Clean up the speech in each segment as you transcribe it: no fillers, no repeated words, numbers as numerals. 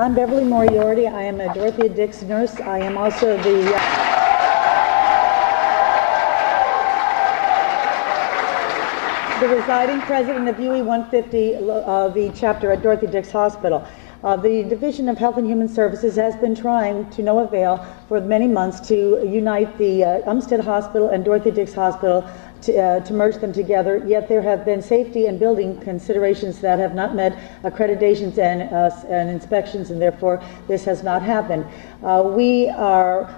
I'm Beverly Moriarty. I am a Dorothea Dix nurse. I am also the residing president of UE 150, the chapter at Dorothea Dix Hospital. The Division of Health and Human Services has been trying to no avail for many months to unite the Umstead Hospital and Dorothea Dix Hospital to merge them together, yet there have been safety and building considerations that have not met accreditations and inspections, and therefore this has not happened. We are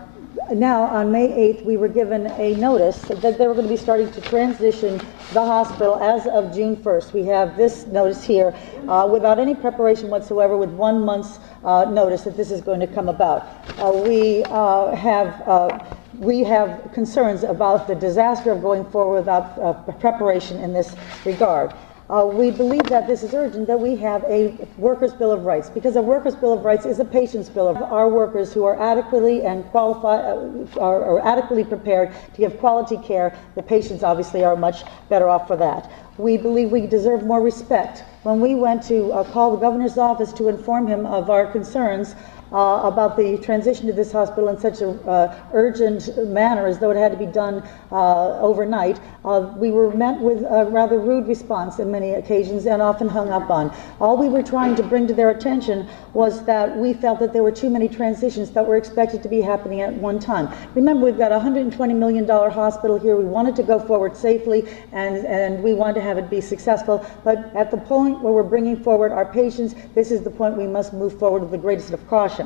now, on May 8th, we were given a notice that they were going to be starting to transition the hospital as of June 1st. We have this notice here without any preparation whatsoever, with 1 month's notice that this is going to come about. We have concerns about the disaster of going forward without preparation in this regard. We believe that this is urgent, that we have a Workers' Bill of Rights, because a Workers' Bill of Rights is a patient's bill of our workers who are adequately and are adequately prepared to give quality care. The patients obviously are much better off for that. We believe we deserve more respect. When we went to call the governor's office to inform him of our concerns about the transition to this hospital in such a urgent manner, as though it had to be done overnight, we were met with a rather rude response in many occasions and often hung up on. All we were trying to bring to their attention was that we felt that there were too many transitions that were expected to be happening at one time. Remember, we've got a $120 million hospital here. We wanted to go forward safely, and we wanted to have it be successful, but at the point where we're bringing forward our patients, this is the point we must move forward with the greatest of caution.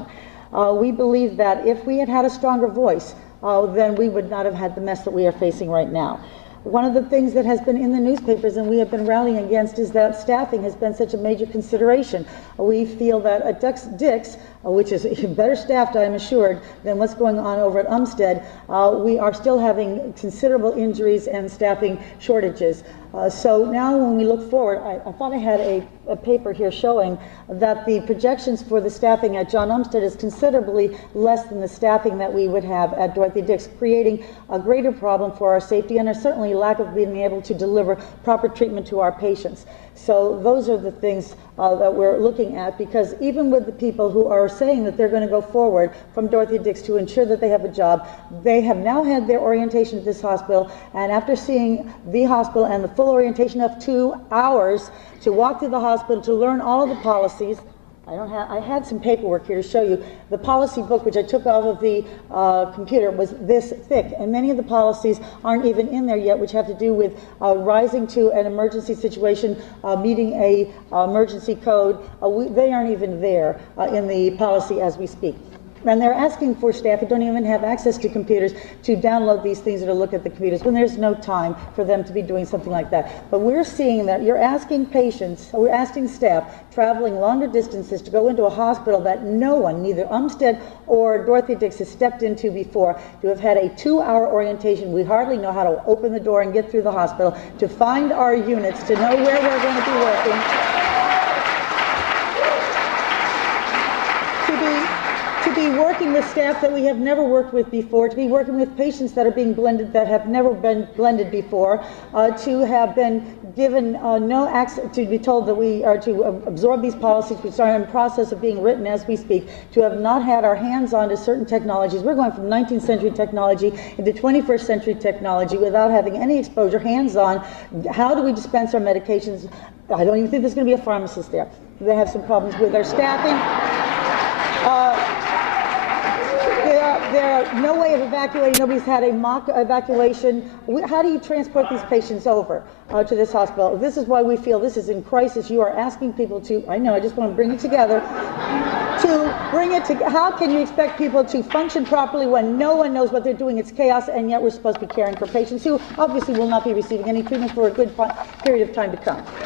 We believe that if we had had a stronger voice, then we would not have had the mess that we are facing right now. One of the things that has been in the newspapers and we have been rallying against is that staffing has been such a major consideration. We feel that at Dix, which is better staffed, I am assured, than what's going on over at Umstead, we are still having considerable injuries and staffing shortages. So now when we look forward, I thought I had a paper here showing that the projections for the staffing at John Umstead is considerably less than the staffing that we would have at Dorothea Dix, creating a greater problem for our safety and certainly lack of being able to deliver proper treatment to our patients. So those are the things that we're looking at, because even with the people who are saying that they're going to go forward from Dorothea Dix to ensure that they have a job, they have now had their orientation at this hospital, and after seeing the hospital and the full orientation of 2 hours to walk through the hospital to learn all of the policies. I had some paperwork here to show you. The policy book, which I took off of the computer, was this thick, and many of the policies aren't even in there yet, which have to do with rising to an emergency situation, meeting a emergency code. They aren't even there in the policy as we speak. And they're asking for staff who don't even have access to computers to download these things or to look at the computers when there's no time for them to be doing something like that. But we're seeing that you're asking patients, we're asking staff traveling longer distances to go into a hospital that no one, neither Umstead or Dorothea Dix, has stepped into before, to have had a 2-hour orientation. We hardly know how to open the door and get through the hospital, to find our units, to know where we're going to be working. To be working with staff that we have never worked with before, to be working with patients that are being blended that have never been blended before, to have been given no access, to be told that we are to absorb these policies which are in the process of being written as we speak, to have not had our hands on to certain technologies. We're going from 19th century technology into 21st century technology without having any exposure, hands-on. How do we dispense our medications? I don't even think there's going to be a pharmacist there. They have some problems with their staffing. There are no way of evacuating. Nobody's had a mock evacuation. How do you transport these patients over to this hospital? This is why we feel this is in crisis. You are asking people to, I know, I just want to bring it together, how can you expect people to function properly when no one knows what they're doing? It's chaos, and yet we're supposed to be caring for patients who obviously will not be receiving any treatment for a good period of time to come.